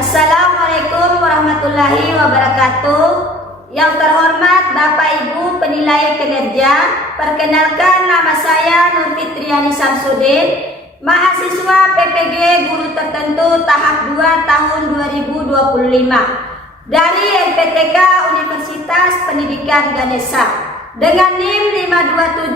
Assalamualaikum warahmatullahi wabarakatuh. Yang terhormat Bapak Ibu penilai kinerja, perkenalkan nama saya Nur Fitriani Samsudin, mahasiswa PPG Guru Tertentu tahap 2 tahun 2025 dari LPTK Universitas Pendidikan Ganesha dengan NIM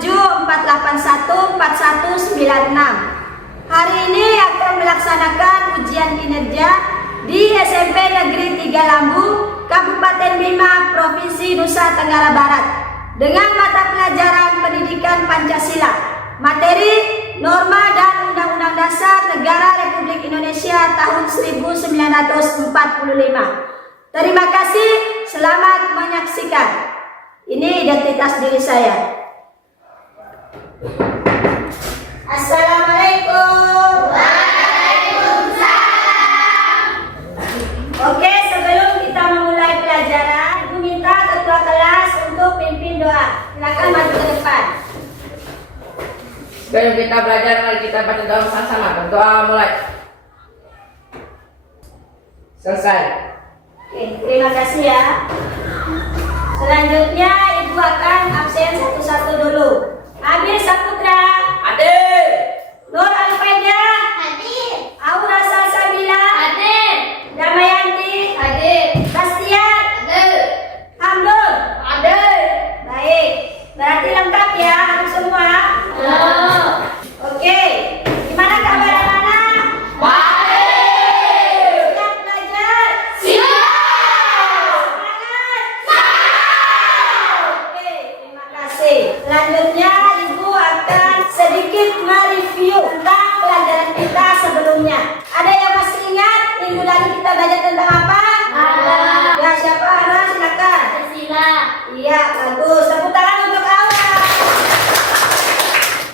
52748149196. Hari ini akan melaksanakan ujian kinerja di SMP Negeri 3 Lambu, Kabupaten Bima, Provinsi Nusa Tenggara Barat dengan mata pelajaran pendidikan Pancasila, materi norma dan Undang-Undang Dasar Negara Republik Indonesia tahun 1945. Terima kasih, selamat menyaksikan. Ini identitas diri saya. Assalamualaikum. Waalaikumsalam. Oke, sebelum kita memulai pelajaran, Ibu minta ketua kelas untuk pimpin doa. Silakan maju ke depan. Sebelum kita belajar, mari kita baca doa sama-sama. Berdoa mulai. Selesai. Oke, terima kasih ya. Selanjutnya Ibu akan absen satu-satu dulu. Abi Saputra. Hadir. Nur Alfaida. Hadir. Aura Salsabila. Hadir. Damayanti. Hadir. Bastian. Hadir. Hamdul. Hadir. Baik, berarti lengkap ya harus semua. Oke, gimana kabar anak-anak? Baik. Siap belajar? Siap. Semangat? Oke, terima kasih. Selanjutnya Ibu akan sedikit mereview tentang pelajaran kita sebelumnya. Ada yang masih ingat minggu lalu kita belajar tentang apa? Ada. Ya, siapa? Ana, silakan. Pancasila. Iya, bagus. Tepuk tangan untuk Aura.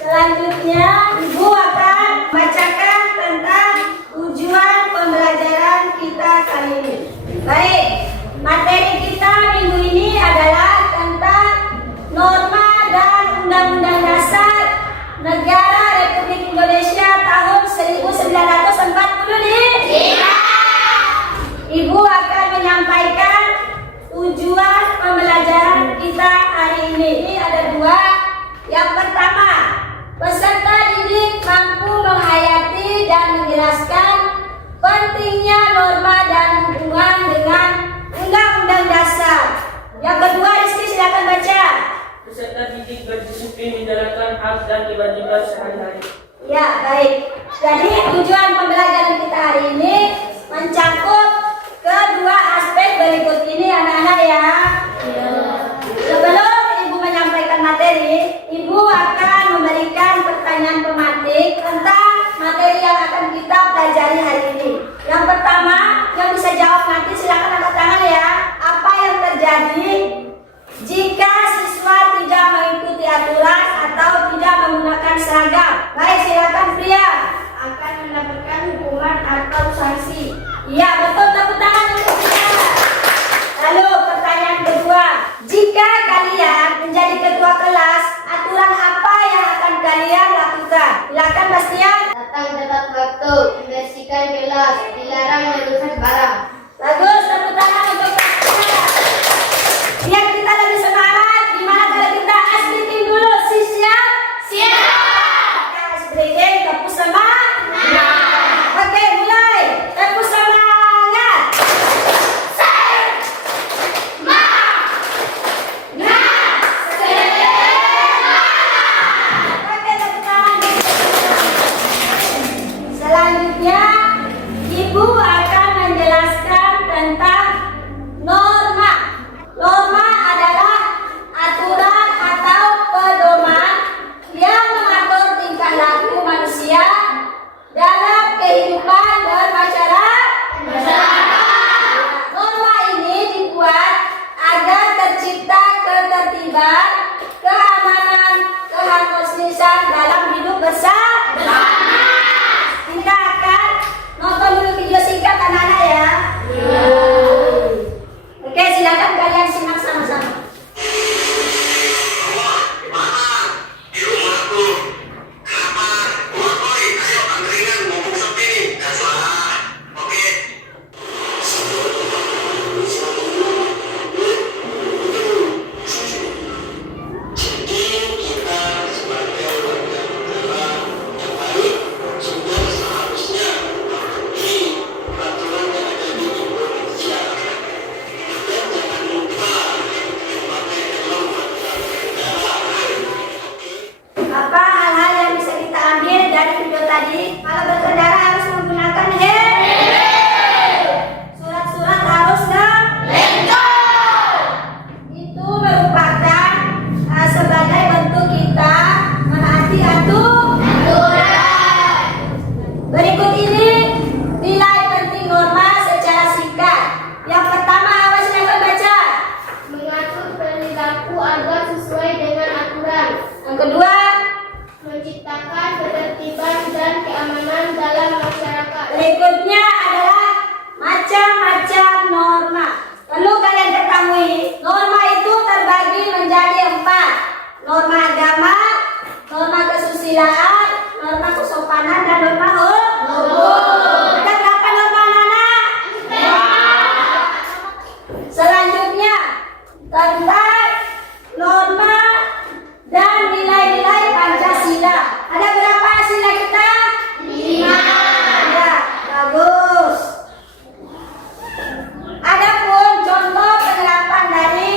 Selanjutnya, Ibu akan bacakan tentang tujuan pembelajaran kita kali ini. Baik, materi kita minggu ini adalah tentang norma dan Undang-Undang Dasar Negara Republik Indonesia tahun 1945. Ibu akan menyampaikan tujuan pembelajaran kita hari ini. Ini ada dua. Yang pertama, peserta didik mampu menghayati dan menjelaskan pentingnya norma dan hubungan dengan Undang-Undang Dasar. Yang kedua, Rizky silakan baca. Peserta didik berdisiplin menjalankan hak dan kewajiban sehari-hari. Ya, baik. Jadi tujuan pembelajaran kita hari ini mencakup kedua aspek berikut ini anak-anak ya. Sebelum Ibu menyampaikan materi, Ibu akan memberikan pertanyaan pematik tentang materi yang akan kita pelajari hari ini. Yang pertama, yang bisa jawab nanti silakan angkat tangan ya. Apa yang terjadi jika siswa tidak mengikuti aturan atau tidak menggunakan seragam? Baik, silakan Pria. Akan mendapatkan hukuman atau sanksi. Iya, betul, tepuk tangan untuk Pria. Lalu pertanyaan kedua, jika kalian menjadi ketua kelas, aturan apa yang akan kalian lakukan? Silakan Bastian. Datang tepat waktu, membersihkan kelas, dilarang merusak barang. Bagus, tepuk tangan untuk Bastian. Biar kita lebih semangat, gimana kalau kita ice breaking dulu? Siap? Siap. Kita ice breaking, tepuk semangat. Oke, mulai. Tepuk semangat. Oke, tepuk tangan. Selanjutnya, Ibu akan menjelaskan tentang Berikutnya adalah macam-macam norma. Perlu kalian ketahui, norma itu terbagi menjadi 4. Norma agama, norma kesusilaan, norma kesopanan, dan norma hukum. Ada berapa norma anak-anak? Selanjutnya tentang norma dan nilai-nilai Pancasila. Ada berapa sila kita? 5. Ya, bagus. Adapun contoh penerapan dari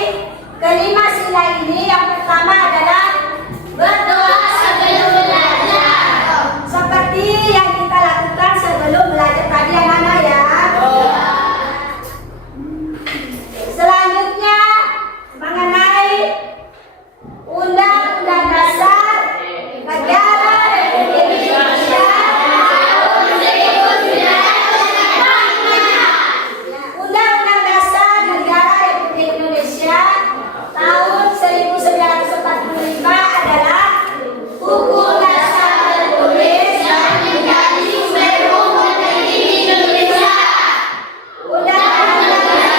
kelima sila ini, yang pertama adalah berdoa sebelum belajar. Seperti yang kita lakukan sebelum belajar tadi anak-anak ya. Selanjutnya mengenai Undang-Undang Dasar Negara Republik Indonesia tahun 1945. Undang-Undang Dasar Negara Republik Indonesia tahun 1945 adalah hukum dasar tertulis yang menjadi sumber hukum negeri Indonesia. Undang-Undang Dasar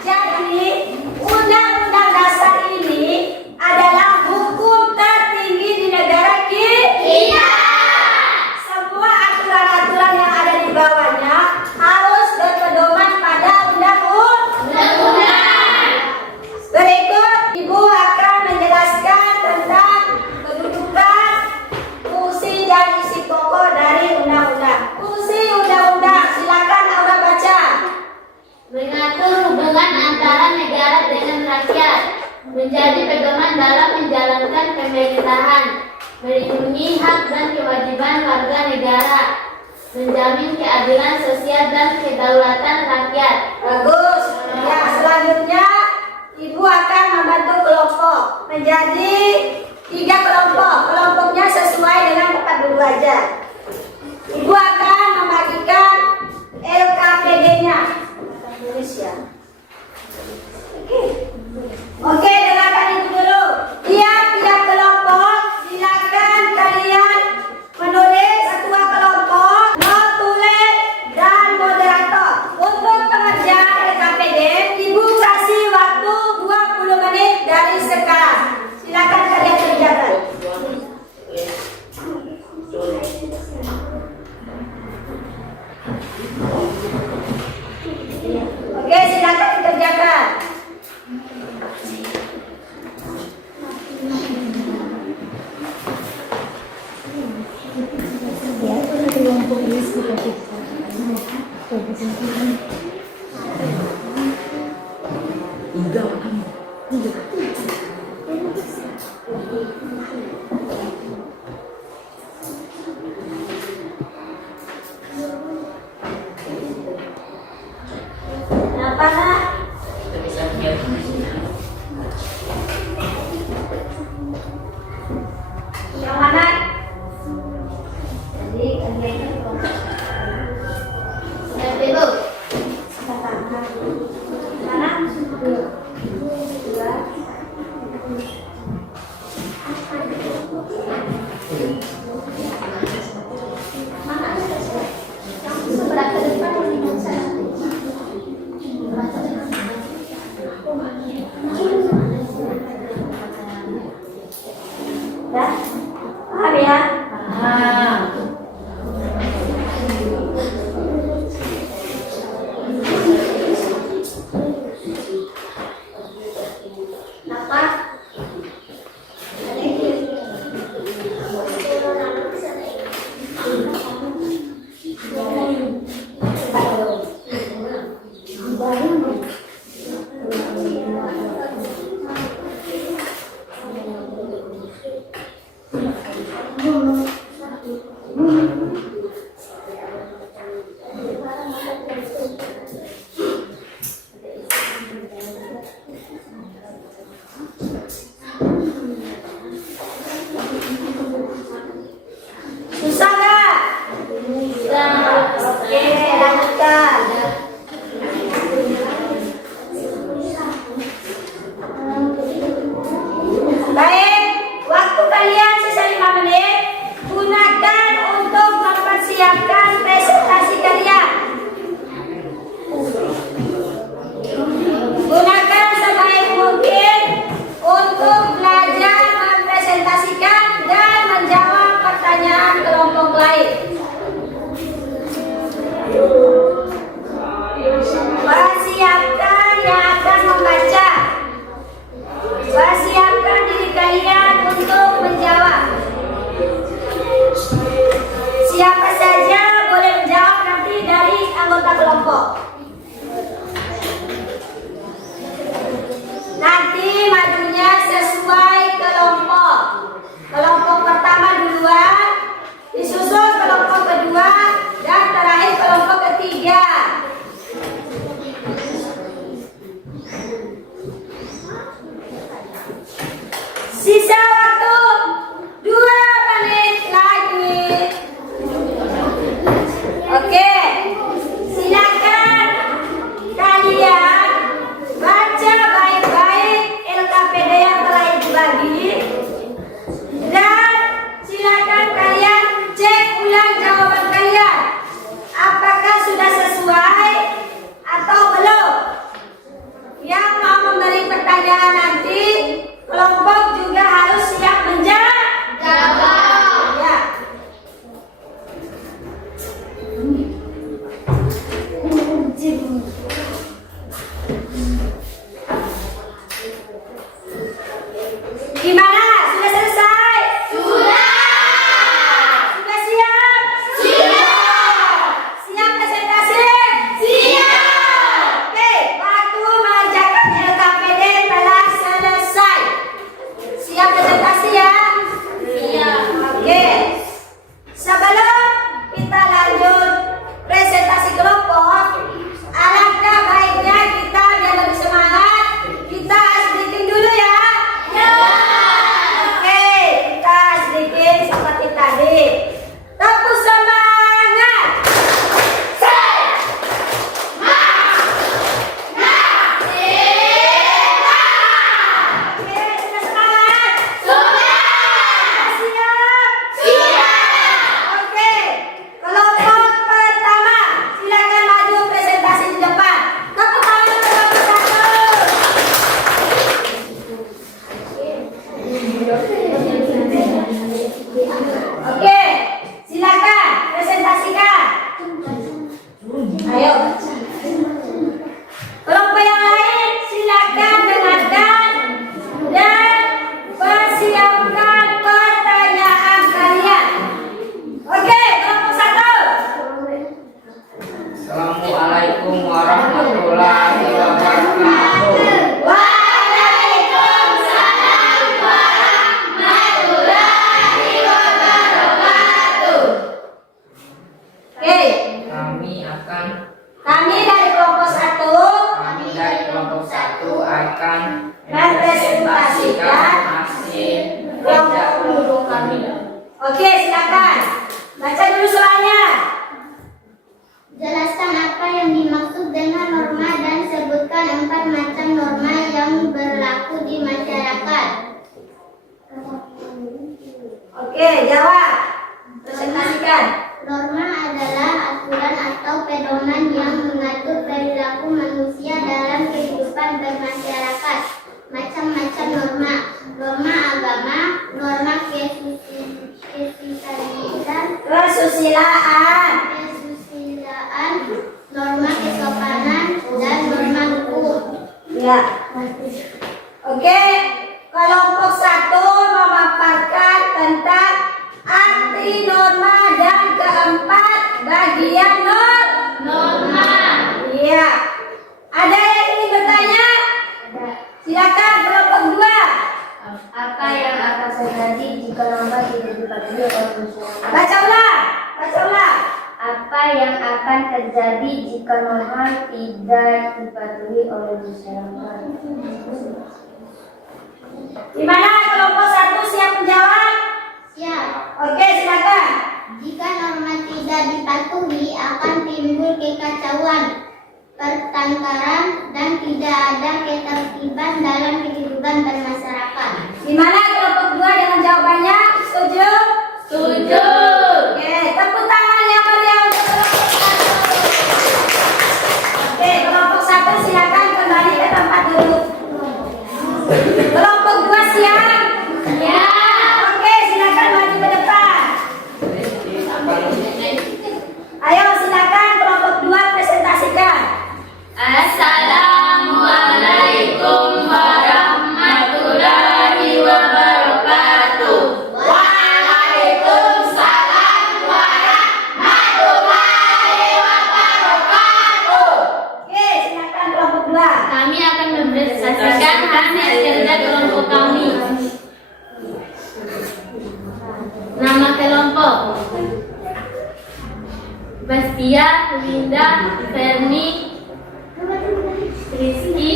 Jadi, Undang-Undang Dasar ini adalah hukum tertinggi di negara kita. Semua aturan-aturan yang ada di bawahnya harus berpedoman pada undang-undang. Berikut, Ibu akan menjelaskan tentang kedudukan, fungsi, dan isi pokok dari undang-undang. Fungsi undang-undang, silakan Aura baca. Mengatur hubungan antara negara dengan rakyat, menjadi pedoman dalam menjalankan pemerintahan, melindungi hak dan kewajiban warga negara, menjamin keadilan sosial dan kedaulatan rakyat. Bagus. Ya, selanjutnya Ibu akan membantu kelompok menjadi 3 kelompok. Kelompoknya sesuai dengan tempat dulu aja. Ibu akan membagikan LKPD-nya. Indonesia. Oke, dengarkan Ibu dulu. Tiap-tiap kelompok silakan kalian menulis ketua kelompok, notulen, dan moderator. Untuk pengerjaan LKPD, Ibu kasih waktu 20 menit dari sekarang. Silakan kalian kerjakan. Oke, silakan dikerjakan. Kenapa nak? Yang mana? Jadi kerjanya di komputer. Siap, Ibu. Mana? 2, 3, mempresentasikan hasil kerja kelompok kami. Oke, silakan. Baca dulu soalnya. Jelaskan apa yang dimaksud dengan norma dan sebutkan 4 macam norma yang berlaku di masyarakat. Oke, jawab. Presentasikan. Norma adalah aturan atau pedoman yang mengatur perilaku manusia dalam kehidupan bermasyarakat. Macam-macam norma. Norma agama, norma Kesusilaan. norma kesopanan, dan norma hukum. Ya. Oke, kelompok 1 memaparkan tentang arti norma dan keempat bagian norma. Iya. Ada yang ingin bertanya? Silakan kelompok 2. Apa yang akan terjadi jika norma tidak dipatuhi oleh masyarakat? Baca ulang. Baca ulang. Apa yang akan terjadi jika norma tidak dipatuhi oleh masyarakat? Di mana kelompok 1 siap menjawab? Siap. Oke, silakan. Jika norma tidak dipatuhi akan timbul kekacauan, pertengkaran, dan tidak ada ketertiban dalam kehidupan bermasyarakat. Di mana kelompok 2 dengan jawabannya? Setuju? Setuju. Oke, tepuk tangan yang meriah untuk kelompok 1. Oke, kelompok 1 silakan kembali ke tempat duduk. Kelompok 2 siap? Ya. Oke, silakan maju ke depan. Ayo silakan kelompok 2 presentasikan. Assalamualaikum warahmatullahi wabarakatuh. Waalaikumsalam warahmatullahi wabarakatuh. Oke, silakan kelompok 2. Kami akan mempresentasikan hasil kerja kelompok kami. Nama kelompok: Bastia, Linda, Ferni, Rizky,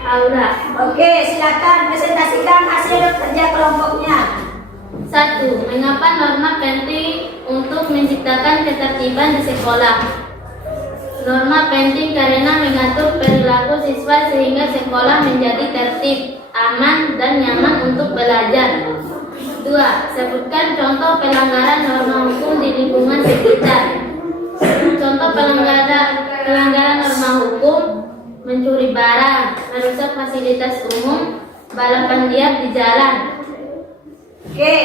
Aura. Oke, silakan presentasikan hasil kerja kelompoknya. 1. Mengapa norma penting untuk menciptakan ketertiban di sekolah? Norma penting karena mengatur perilaku siswa sehingga sekolah menjadi tertib, aman, dan nyaman untuk belajar. 2. Sebutkan contoh pelanggaran norma hukum di lingkungan sekitar. Contoh pelanggaran norma hukum: mencuri barang, merusak fasilitas umum, balapan liar di jalan. Oke.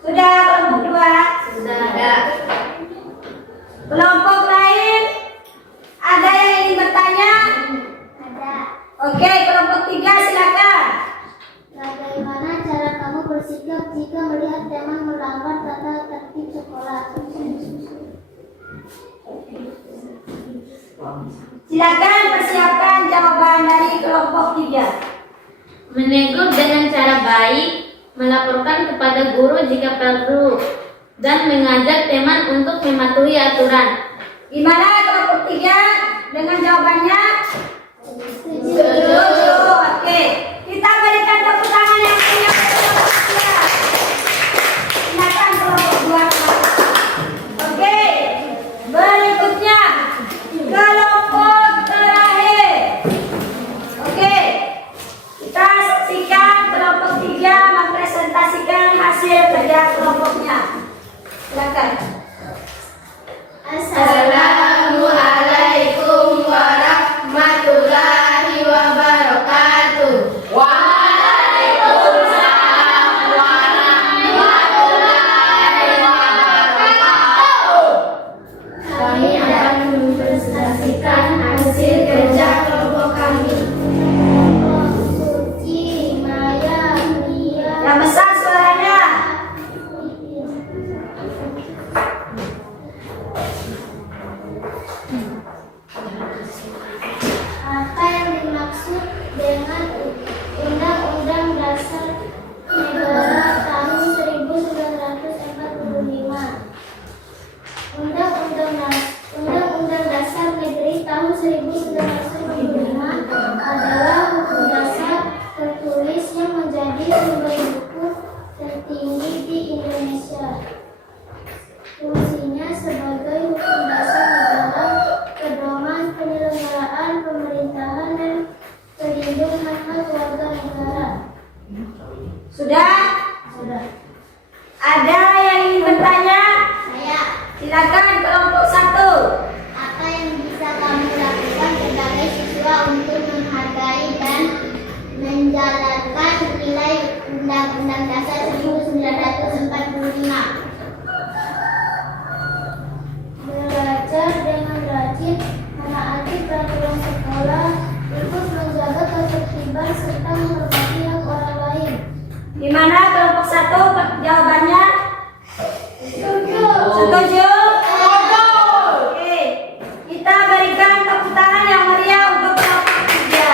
Sudah kelompok 2? Sudah ada. Kelompok lain? Ada yang ingin bertanya? Ada. Oke, kelompok 3 silakan. Bagaimana cara kamu bersikap jika melihat teman melanggar tata tertib sekolah? Silakan persiapkan jawaban dari kelompok 3. Menegur dengan cara baik, melaporkan kepada guru jika perlu, dan mengajak teman untuk mematuhi aturan. Gimana kelompok 3 dengan jawabannya? Setuju. Oke, kita berikan tepuk tangan yang meriah untuk kelompok 3. Silakan kelompok 2. Oke, berikutnya kelompok terakhir. Oke, kita saksikan kelompok 3 mempresentasikan hasil kerja kelompoknya. Silakan. Assalamualaikum warahmatullahi wabarakatuh. Waalaikumsalam warahmatullahi wabarakatuh. Kami akan mempresentasikan hasil kerja kelompok kami. Suci, Maya, Ria, Yang besar suaranya. Undang-Undang Dasar 1945. Belajar dengan rajin, menaati peraturan sekolah, ikut menjaga ketertiban serta menghormati hak orang lain. Di mana kelompok 1 jawabannya? Setuju. Setuju? Oke, kita berikan tepuk tangan yang meriah untuk kelompok 3.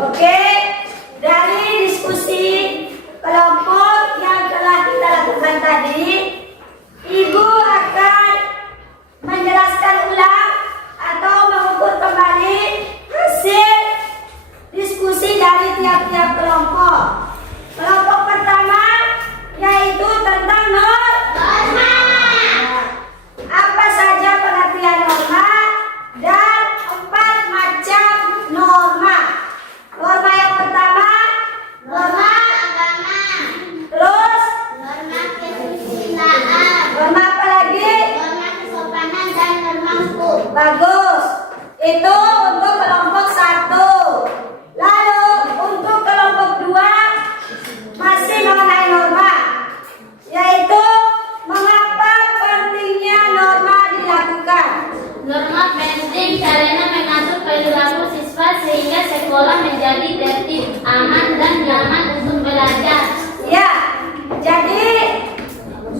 Oke, dari diskusi kelompok yang telah kita lakukan tadi, Ibu akan menjelaskan ulang atau mengukur kembali hasil diskusi dari tiap-tiap kelompok. Kelompok pertama yaitu tentang norma. Apa saja pengertian norma dan 4 macam norma. Norma yang pertama, norma Agama, terus norma kesusilaan, norma apa lagi? norma kesopanan dan norma hukum. Bagus. Itu untuk kelompok 1. Lalu untuk kelompok 2 masih mengenai norma, yaitu mengapa pentingnya norma dilakukan. Norma penting karena mengatur perilaku siswa sehingga sekolah menjadi tertib, aman, dan nyaman untuk belajar. Ya, jadi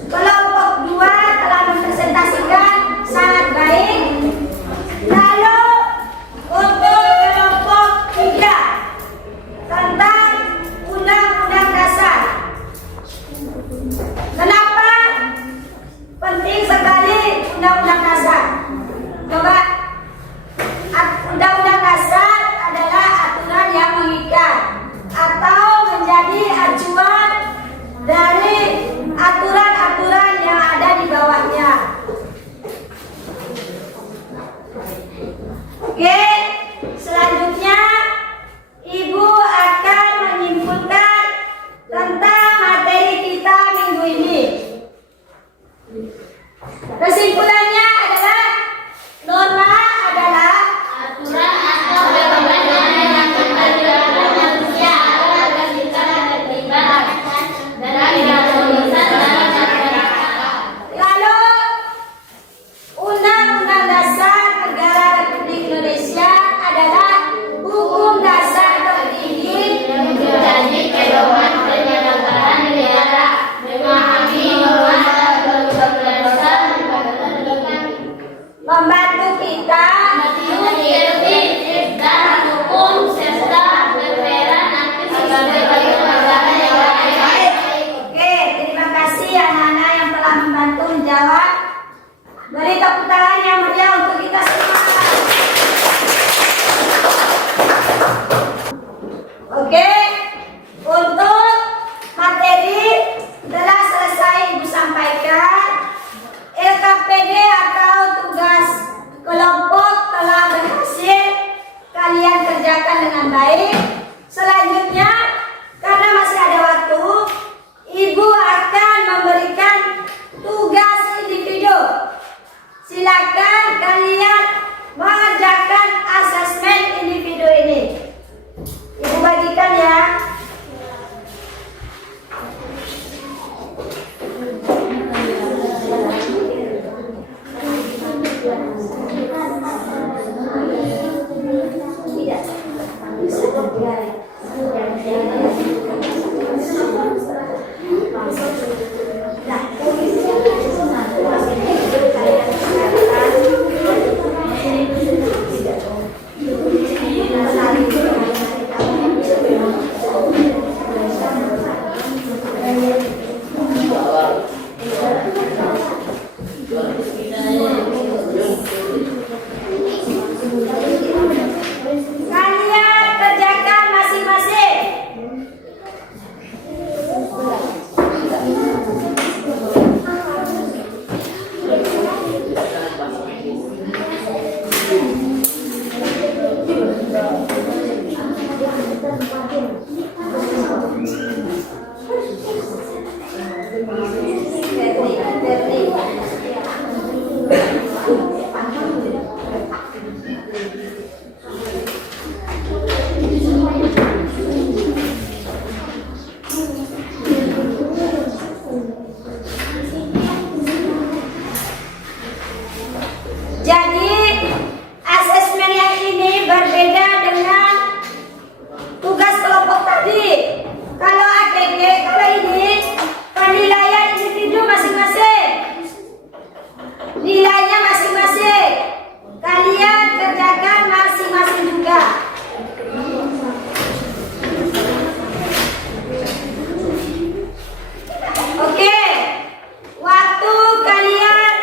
kelompok 2 telah mempresentasikan sangat baik. Lalu untuk kelompok 3 tentang Undang-Undang Dasar. Kenapa penting sekali Undang-Undang Dasar? Coba, Undang-Undang Dasar adalah aturan yang mengikat atau menjadi acuan dari aturan-aturan yang ada di bawahnya. Oke, selanjutnya Ibu akan menyimpulkan tentang materi kita minggu ini. Kesimpulannya adalah norma adalah Aturan atau bagaimana mengatur perilaku manusia agar kita terlibat dan tidak bosan dalam masyarakat. lalu Undang-Undang Dasar Negara Republik Indonesia adalah hukum dasar tertinggi yang menjadi pedoman penyelenggaraan negara, memahami norma dan undang-undang dasar membantu kita mengerti dan hukum serta berperan aktif sebagai bagian negara yang baik. Oke, terima kasih anak-anak yang telah membantu menjawab. Beri tepuk tangan yang meriah untuk kita semua. Oke, untuk materi telah selesai Ibu sampaikan. LKPD atau tugas kelompok telah berhasil kalian kerjakan dengan baik. Selanjutnya, karena masih ada waktu, Ibu akan memberikan tugas individu. Silakan kalian mengerjakan asesmen individu ini. Ibu bagikan ya. nilainya masing-masing. Kalian kerjakan masing-masing juga. Oke, waktu kalian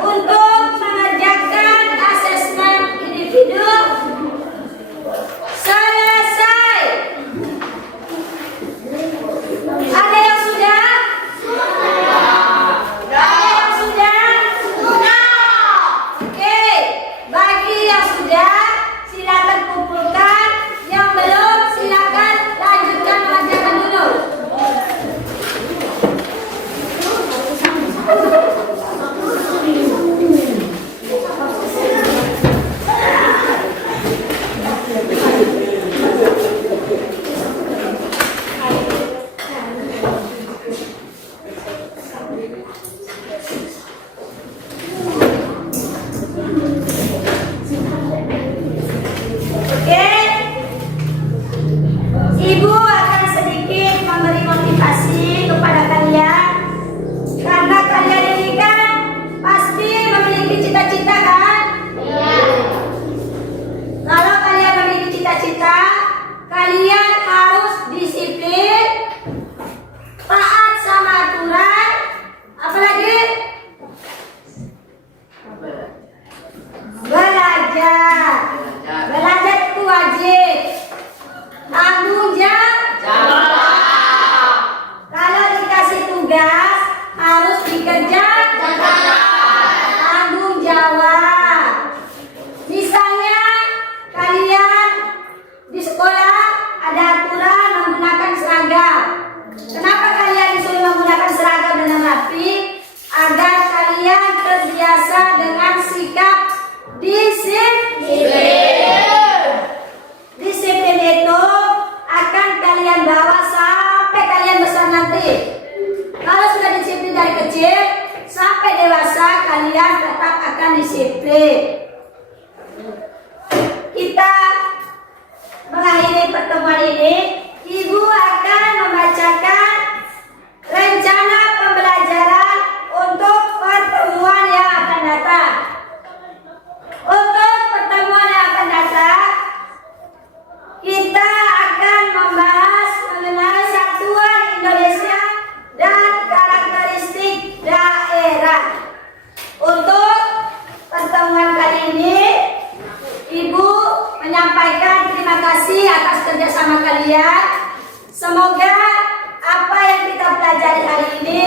untuk mengerjakan asesmen individu selesai. Ada yang sudah? Ada yang sudah? Oke, bagi yang sudah silakan kumpulkan. Yang belum silakan lanjutkan mengerjakan dulu. Oke, Ibu akan sedikit memberi motivasi kepada kalian karena kalian ini kan pasti memiliki cita-cita kan? Iya. Kalau kalian memiliki cita-cita, kalian harus disiplin, taat sama aturan, apalagi belajar. Belajar itu wajib. Tanggung jawab. Kalau dikasih tugas harus dikerjakan. Tanggung jawab. Misalnya kalian di sekolah ada aturan menggunakan seragam. Kenapa kalian disuruh menggunakan seragam dengan rapi? Agar kalian terbiasa dengan sikap disiplin. Disiplin itu akan kalian bawa sampai kalian besar nanti. Kalau sudah disiplin dari kecil sampai dewasa, kalian tetap akan disiplin. Kita mengakhiri pertemuan ini. Ibu akan membacakan rencana pembelajaran untuk pertemuan yang akan datang. Untuk pertemuan yang akan datang, kita akan membahas mengenai satuan Indonesia dan karakteristik daerah. Untuk pertemuan kali ini, Ibu menyampaikan terima kasih atas kerjasama kalian. Semoga apa yang kita pelajari hari ini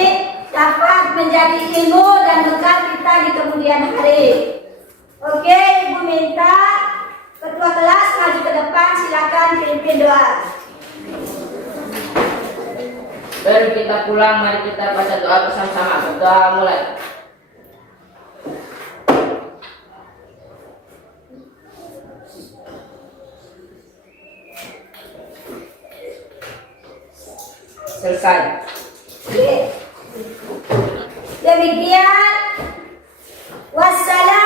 dapat menjadi ilmu dan bekal kita di kemudian hari. Oke, Ibu minta ketua kelas maju ke depan, silakan pimpin doa. Baru kita pulang, mari kita baca doa bersama-sama. Doa mulai. Selesai. Oke. Demikian. Wassalam.